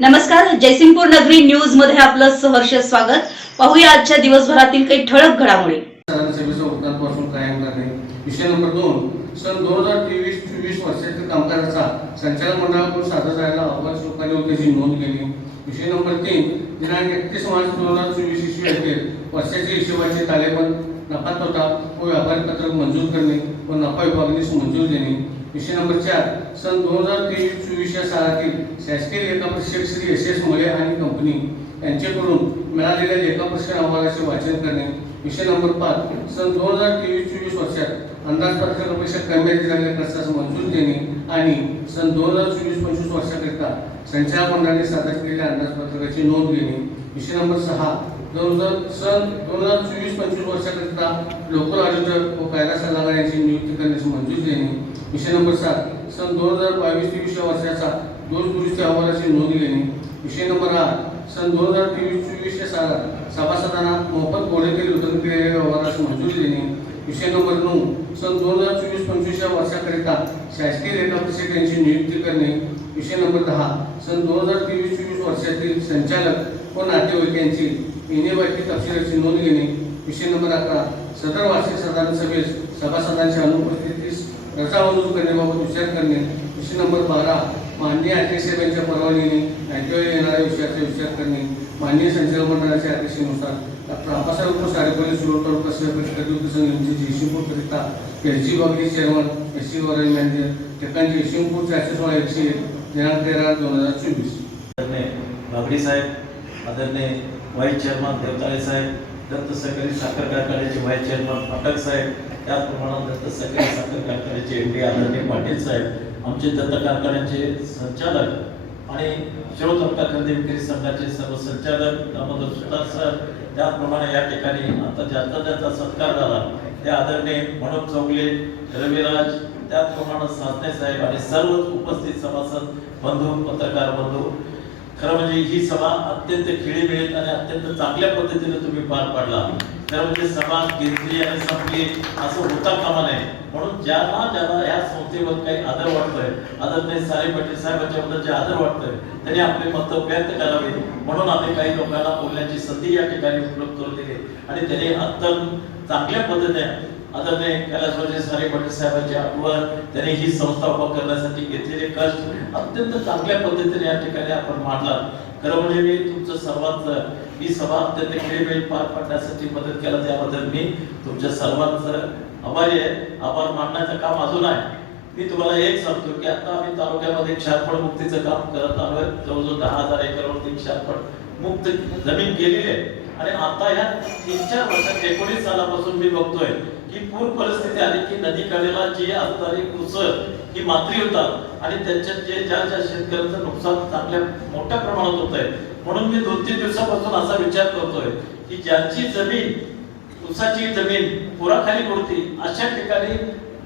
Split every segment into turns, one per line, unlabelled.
नमस्कार जयसिंगपूर नगरी न्यूजमध्ये आपलं सहर्ष स्वागत. पाहूया आजच्या दिवसभरातील काही ठळक घडामोडी.
सरांसेवेचा कायम करणे विषय नंबर दोन सन दोन हजार तेवीस चोवीस वर्षाच्या कामकाजाचा संचालक मंडळाकडून सादर झालेला अहवाल लोकांनी होत्याची त्याची नोंद केली. विषय नंबर तीन दिनांक एकतीस मार्च दोन हजार चोवीस इसवी अखेर वर्षाच्या हिशोबाचे तालेबंद नफा तोटा व व्यापारी पत्रक मंजूर करणे व नफा विभागणीस मंजूर देणे. विषय नंबर चार सन दोन हजार तेवीस चोवीस या सालातील शासकीय लेखापरीक्षक श्री एस एस मोले आणि कंपनी यांच्याकडून मिळालेल्या लेखापरीक्षण अहवालाचे वाचन करणे. विषय नंबर पाच सन दोन हजार तेवीस चोवीस वर्षात अंदाजपत्रकापेक्षा कमी झालेल्या खर्चास मंजूर देणे आणि सन दोन हजार चोवीस पंचवीस वर्षाकरिता संचालक मंडळाने सादर केलेल्या अंदाजपत्रकाची नोंद घेणे. विषय नंबर सहा दोन हजार सन दोन हजार चोवीस पंचवीस वर्षाकरिता लोकल ऑडिटर व कायदा सल्लागार यांची नियुक्ती करण्यास मंजूर देणे. विषय नंबर सात. सन दोन हजार बावीस तेवीस या वर्षाचा दोन दुरुस्ती अहवालाची नोंद घेणे. विषय नंबर आठ. सन दोन हजार तेवीस चोवीस या सभासदांना मोफत गोडेतील वितरण केलेल्या व्यवहारास मंजुरी देणे. विषय नंबर नऊ. सन दोन हजार चोवीस पंचवीस या वर्षाकरिता शासकीय लेखापरीक्षक यांची नियुक्ती करणे. विषय नंबर दहा. सन दोन हजार तेवीस चोवीस वर्षातील संचालक व नातेवाईक यांची येणेबाकी तपशिलाची नोंद घेणे. विषय नंबर अकरा. सदर वार्षिक साधारण सभेस सभासदांच्या अनुपस्थितीस रसाळ मंजूर करण्याबाबत विचार करणे विषय नंबर बारा माननीय आर्थिक सेवांच्या परवानगीने बँकेवर येणाऱ्या विषयाचा विचार करणे माननीय संचालक मंडळाच्या आदेशानुसार डॉक्टर आप्पासाहेब उपस कार्यकारी प्रसिद्ध उपस्थित संघ यांची जयसिंगपूरकरिता S G Bagli chairman S C Varai manager ठिकाणचे जयसिंगपूर चारशे सोळा एकशे एक दिनांक तेरा दोन हजार चोवीस.
आदरणीय बाबडी साहेब आदरणीय व्हाईस चेअरमन देवताळे साहेब दत्त सहकारी साखर कारखान्याचे व्हाईस चेअरमन पाठक साहेब त्याचप्रमाणे दत्त सहकारी साखर कारखान्याचे एम डी आदरणीय पाटील साहेब आमचे दत्त कारखान्याचे संचालक आणि शिरो तालुका खरेदी विक्री संघाचे सर्व संचालक दामोदर सुतार सर त्याचप्रमाणे या ठिकाणी आता ज्याचा ज्याचा सत्कार झाला ते आदरणीय मनोज चौगले रविराज त्याचप्रमाणे साधने साहेब आणि सर्व उपस्थित सभासद बंधू पत्रकार बंधू खरं म्हणजे ही सभा अत्यंत खेळीमेळीत आणि अत्यंत चांगल्या पद्धतीने तुम्ही पार पाडला. खरं म्हणजे सभा घेतली आणि संपली असं होता कामा नये. म्हणून ज्यांना ज्यांना या संस्थेवर काही आदर वाटतोय आदरणीय सारे पाटील साहेबांच्या बद्दल जे आदर वाटतोय त्यांनी आपले मत व्यक्त करावे. म्हणून आम्ही काही लोकांना बोलण्याची संधी या ठिकाणी उपलब्ध करून दिली. आणि त्यांनी अत्यंत चांगल्या पद्धतीने आदरणीय कैलासवासी सारे पाटील साहेबांच्या अगोदर त्यांनी ही संस्था उभा करण्यासाठी घेतलेले कष्ट अत्यंत चांगल्या पद्धतीने या ठिकाणी आपण मांडला खरं म्हणजे मी तुमचं सर्वांचं ही सभा अत्यंत खेळीमेळी पार पाडण्यासाठी मदत केला त्याबद्दल मी तुमच्या सर्वांचं आभारी आहे. आभार मानण्याचं काम अजून आहे. मी तुम्हाला एक सांगतो की आता आम्ही तालुक्यामध्ये क्षारफळ मुक्तीचं काम करत आलोय. जवळजवळ दहा हजार एकरवरती क्षारफळ मुक्त जमीन केलेली आहे. आणि आता या तीन चार वर्षात एकोणीस सालापासून मी बघतोय ही पूर परिस्थिती आली की नदीकडेला जे असणारे कुसळ ही मात्री होतात आणि त्यांच्यात जे ज्या ज्या शेतकऱ्यांचं नुकसान चांगल्या मोठ्या प्रमाणात होत आहे म्हणून मी दोन तीन दिवसापासून असा विचार करतोय की ज्यांची जमीन ऊसाची जमीन पुराखाली पडती अशा ठिकाणी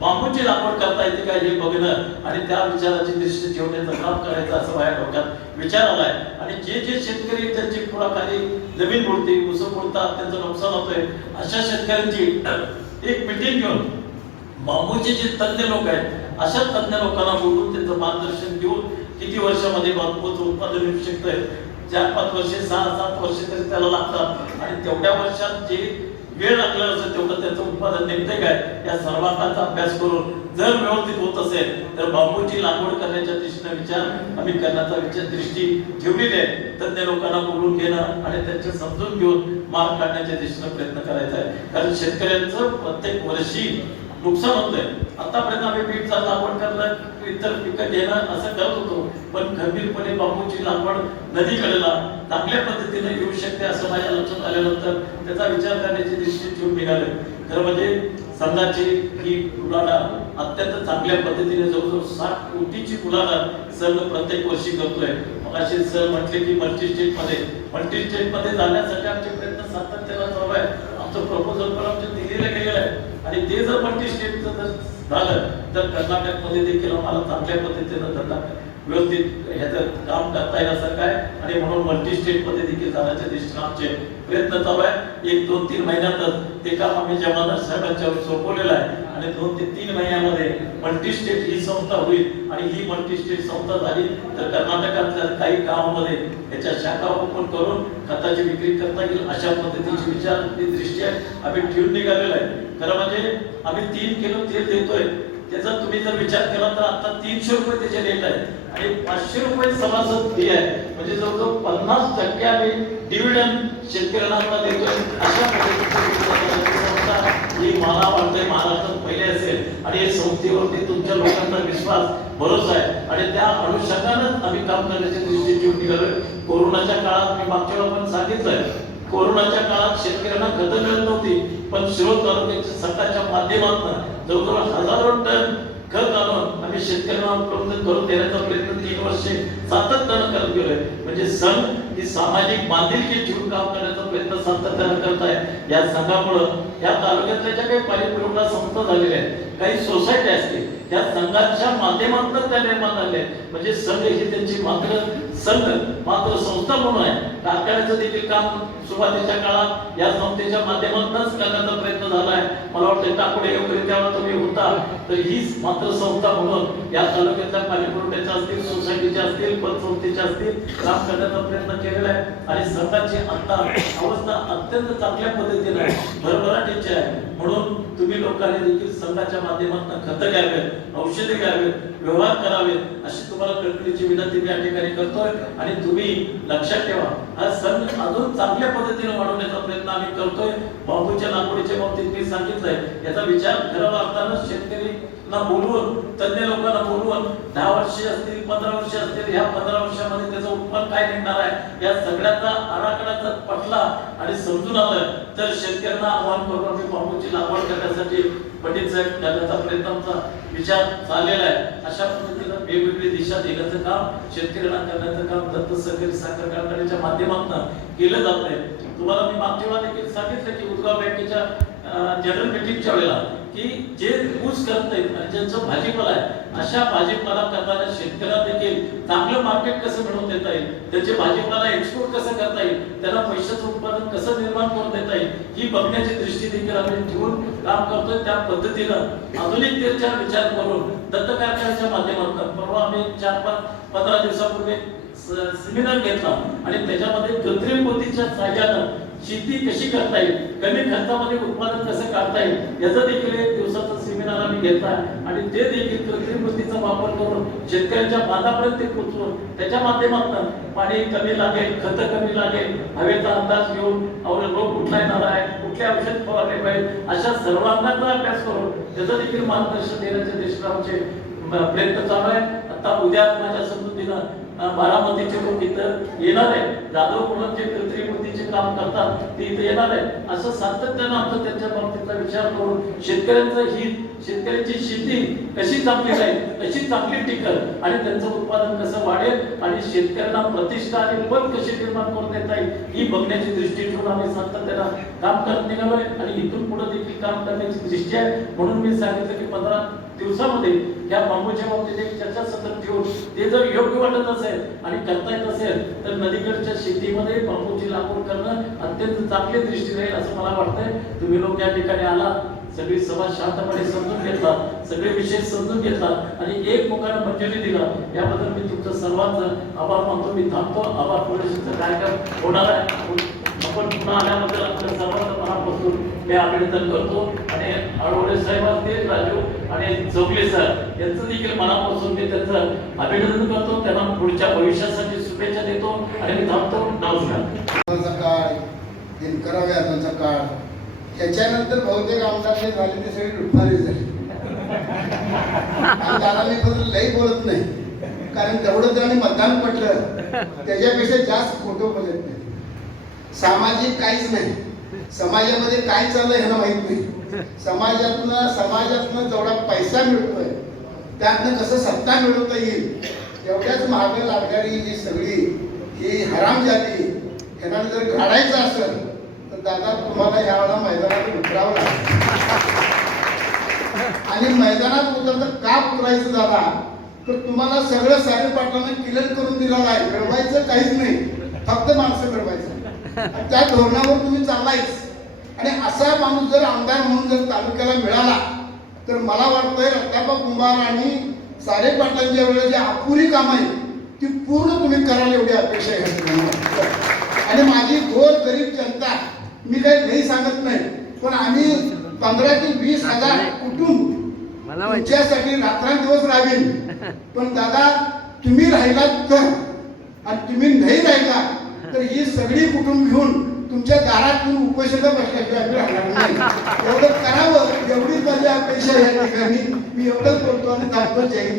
बांबूची लागवड करता येते का हे बघणं आणि त्या विचाराची दृष्टी ठेवण्याचं काम करायचं असं माझ्या डोक्यात विचार आलाय. आणि जे जे शेतकरी त्यांची पुराखाली जमीन बुडते ऊस बुडतात त्यांचं नुकसान होतंय अशा शेतकऱ्यांची एक मिटिंग घेऊन बांबूचे जे तज्ञ लोक आहेत अशा तज्ञ लोकांना बोलून त्यांचं मार्गदर्शन घेऊन किती वर्षामध्ये बांबूचं उत्पादन येऊ शकतं चार पाच वर्षे सहा सात वर्षे तरी त्याला लागतात. आणि तेवढ्या वर्षात जे वेळ लागला असेल तेवढं त्याचं उत्पादन निघते काय? या सर्वांचा अभ्यास करून जर व्यवस्थित होत असेल तर बांबूची लागवड करण्याच्या दृष्टीने विचार आम्ही करण्याचा विचार दृष्टी ठेवलेली आहे. तज्ञ लोकांना बोलून घेणं आणि त्यांचे समजून घेऊन मार्ग काढण्याच्या दृष्टीने प्रयत्न करायचा आहे. कारण शेतकऱ्यांचं प्रत्येक वर्षी नुकसान होतंय. आतापर्यंत आम्ही बीटचा लागवड करणं इतर पिकं घेणं असं करत होतो. पण खंबीरपणे बांबूची लागवड नदीकडेला चांगल्या पद्धतीने येऊ शकते असं माझ्या लक्षात आल्यानंतर त्याचा विचार करण्याची दृष्टी ठेवून निघाले खरं म्हणजे संघाची ही उलाढा अत्यंत चांगल्या पद्धतीने जवळजवळ साठ कोटीची उलाढा सर प्रत्येक वर्षी करतोय. मग असे सर म्हटले की मल्टी स्टेटमध्ये. मल्टी स्टेटमध्ये जाण्यासाठी आमचे प्रयत्न सातत्यानं चालू आहे आमचं प्रपोजल पण आमच्या दिल्लीला गेलेलं आहे. आणि ते जर मल्टी स्टेटचं जर झालं तर कर्नाटकमध्ये देखील आम्हाला चांगल्या पद्धतीनं धंदा व्यवस्थित ह्याचं काम करता येण्यासारखं आहे. आणि म्हणून मल्टी स्टेटमध्ये देखील जाण्याच्या दृष्टीने आमचे प्रयत्न चालू आहे. एक दोन तीन महिन्यातच ते काम आम्ही जमादार साहेबांच्यावर सोपवलेलं आहे. आणि दोन ते तीन महिन्यामध्ये मल्टी स्टेट ही संस्था होईल. आणि ही मल्टी स्टेट संस्था झाली तर कर्नाटकातल्या काही गावामध्ये याच्या शाखा ओपन करून खताची विक्री करता येईल अशा पद्धतीची विचार दृष्टी आहे. आम्ही ठेवून निघालेलो आहे. खरं म्हणजे आम्ही तीन किलो तेल देतोय. त्याचा तुम्ही जर विचार केला तर आता तीनशे रुपये त्याचे रेट आहे आणि पाचशे रुपये सभासद फी आहे. म्हणजे जवळजवळ पन्नास टक्के आम्ही डिव्हिडंड शेतकऱ्यांना देतो अशा पद्धतीची ही मला वाटतंय महाराष्ट्रात पहिले असेल. आणि या संस्थेवरती तुमच्या लोकांचा विश्वास भरोसा आहे. आणि त्या अनुषंगानंच आम्ही काम करण्याच्या दृष्टी घेऊन निघालोय. कोरोनाच्या काळात मी मागच्या वेळा पण सांगितलंय कोरोनाच्या काळात शेतकऱ्यांना खतं मिळत नव्हती. पण शिरोळ तालुक्याच्या संघाच्या माध्यमातून जवळजवळ हजारो टन शेतकऱ्यांना उपलब्ध करून देण्याचा प्रयत्न तीन वर्षे सातत्यानं करत गेलोय. म्हणजे सण ही सामाजिक बांधिलकी ठेवून काम करण्याचा प्रयत्न सातत्यानं करत आहे या संघामुळं या तालुक्यातल्या ज्या काही पाणीपुरवठा संस्था झालेल्या आहेत काही सोसायटी असतील त्या संघाच्या माध्यमातून त्या निर्माण झाल्या आहेत. म्हणजे संघ ही त्यांची मात्र संघ मात्र संस्था म्हणून आहे. कारखान्याचं देखील काम सुरुवातीच्या काळात या संस्थेच्या माध्यमातूनच करण्याचा प्रयत्न झाला आहे. मला वाटतं टाकुडे वगैरे तेव्हा तुम्ही होता तर हीच मात्र संस्था म्हणून या तालुक्यातल्या पाणीपुरवठ्याच्या असतील सोसायटीच्या असतील पतसंस्थेच्या असतील काम करण्याचा प्रयत्न केलेला आहे. आणि सरकारची आता अवस्था अत्यंत चांगल्या पद्धतीने आहे भरभराटीची आहे. म्हणून तुम्ही लोकांनी देखील संघाच्या माध्यमातून खतं घ्यावेत औषधे घ्यावेत व्यवहार करावेत अशी तुम्हाला कळकळीची विनंती मी या ठिकाणी करतोय. आणि तुम्ही लक्षात ठेवा हा सण अजून चांगल्या पद्धतीने वाढवण्याचा प्रयत्न आम्ही करतोय. बांबूच्या लागवडीच्या बाबतीत मी सांगितलंय. याचा विचार खरं असताना शेतकरी ना बोलवून तज्ञ लोकांना बोलवून दहा वर्षे असतील पंधरा वर्षे असतील ह्या पंधरा वर्षामध्ये त्याचं उत्पन्न काय निघणार आहे? या सगळ्याचा आराखड्याचा पटला आणि समजून आलं. तर शेतकऱ्यांना आव्हान करून आम्ही बांबूची लागवड करण्यासाठी पंडित साहेब करण्याचा प्रयत्न आमचा विचार चाललेला आहे. अशा पद्धतीनं वेगवेगळी दिशा देण्याचं काम शेतकऱ्यांना करण्याचं काम दत्त सहकारी साखर कारखान्याच्या माध्यमातून केलं जात आहे तुम्हाला मी मागच्या वेळा देखील सांगितलं की उदगाव बँकेच्या जनरल मिटिंगच्या वेळेला की जे ऊस करत नाहीत आणि ज्यांचं भाजीपाला आहे अशा भाजीपाला करणाऱ्या शेतकऱ्या देखील चांगलं मार्केट कसं मिळवून देता येईल? त्याचे भाजीपाला एक्सपोर्ट कसं करता येईल? त्याला पैशाचं उत्पादन कसं निर्माण करून देता येईल? ही बघण्याची दृष्टी देखील आम्ही ठेवून काम करतोय त्या पद्धतीनं. आधुनिकतेचा विचार करून दत्त कारखान्याच्या माध्यमातून परवा आम्ही चार पाच पंधरा दिवसापूर्वी सेमिनार घेतला आणि त्याच्यामध्ये कृत्रिम बुद्धीच्या साह्यानं शेती कशी करता येईल? कमी खर्चामध्ये उत्पादन कसं काढता येईल? याचा देखील एक दिवसाचा सेमिनार आम्ही घेतला आणि ते देखील कृत्रिम बुद्धीचा वापर करून शेतकऱ्यांच्या बांधापर्यंत ते पोहोचवून त्याच्या माध्यमातून पाणी कमी लागेल खत कमी लागेल हवेचा अंदाज घेऊन अवघड रोग कुठला येणार आहे कुठले औषध फवारले पाहिजे अशा सर्वांगाचा अभ्यास करून त्याचं देखील मार्गदर्शन देण्याचे देशरामचे प्रयत्न चालू आहे. आता उद्या माझ्या समृद्धीनं बारामतीचे लोक इथं येणार आहे जाधव कुणाचे त्रिमूर्तीचे काम करतात ते इथं येणार आहे असं सातत्यानं आमचं त्यांच्या बाबतीतला विचार करून शेतकऱ्यांचं हित शेतकऱ्यांची शेती कशी चांगली राहील कशी चांगली टिकल आणि त्यांचं उत्पादन कसं वाढेल आणि शेतकऱ्यांना प्रतिष्ठा आणि पद कशी निर्माण करून देता येईल ही बघण्याची दृष्टी ठेवून आम्ही सातत्याला काम करत निघालोय आणि इथून पुढे देखील काम करण्याची दृष्टी आहे. म्हणून मी सांगितलं की पंधरा दिवसामध्ये या बांबूच्या बाबतीत एक चर्चासत्र ठेवून ते जर योग्य वाटत असेल आणि करता येत असेल तर नदीकडच्या शेतीमध्ये बांबूची लागवड करणं अत्यंत चांगली दृष्टी राहील असं मला वाटतंय. तुम्ही लोक या ठिकाणी आला सगळी सभा शांतपणे समजून घेतला सगळे विषय समजून घेतात आणि एक मुखानं मंजुरी दिला. याबद्दल मी तुमचं सर्वांचं आभार मानतो. मी थांबतो. आभार प्रदर्शनचा कार्यक्रम होणार आहे. आपण पुन्हा आल्याबद्दल आपल्या सर्वांचं मनापासून मी अभिनंदन करतो. आणि आडवडे साहेब असतील राजू आणि चौगले सर यांचं देखील मनापासून मी त्यांचं अभिनंदन करतो. त्यांना पुढच्या भविष्यासाठी शुभेच्छा देतो. आणि मी थांबतो. नमस्कार.
यादवचा काळ दिनकराव काळ. त्याच्यानंतर बहुतेक आमदार जे झाले ते सगळे लुटमारे झाले. आणि त्याला मी फक्त लई बोलत नाही. कारण तेवढं त्याने मतदान पटलं त्याच्यापेक्षा जास्त खोटं बोलत नाही. सामाजिक काहीच नाही. समाजामध्ये काय चाललंय ह्याला माहीत नाही. समाजातनं समाजातनं जेवढा पैसा मिळतोय त्यातनं कसं सत्ता मिळवता येईल एवढ्याच महाग लागणारी जी सगळी ही हराम जाती यांना जर काढायचं असेल दादा तुम्हाला यावेळेला मैदानात उतरावं लागेल. आणि मैदानात उतरतं का उतरायचं दादा तर तुम्हाला सगळं सारे पाटलांना क्लिअर करून दिलेलं आहे घडवायचं काहीच नाही. फक्त माणसं घडवायचं. त्या धोरणावर तुम्ही चाललायच. आणि असा माणूस जर आमदार म्हणून जर तालुक्याला मिळाला तर मला वाटतंय रत्नाबा कुंभार आणि सारे पाटलांच्या वेळेला जी अपुरी कामं आहे ती पूर्ण तुम्ही कराल एवढी अपेक्षा आहे. आणि माझी घोर गरीब जनता मी काही नाही सांगत नाही पण आम्ही पंधरा ते वीस हजार कुटुंब तुमच्यासाठी रात्रंदिवस राहील. पण दादा तुम्ही राहिलात तर आणि तुम्ही नाही राहिला तर ही सगळी कुटुंब घेऊन तुमच्या दारात येऊन उपोषणा बसल्याशिवाय आम्ही राहणार नाही. एवढं करावं एवढीच माझी अपेक्षा या ठिकाणी मी एवढंच बोलतो आणि थांबतो जय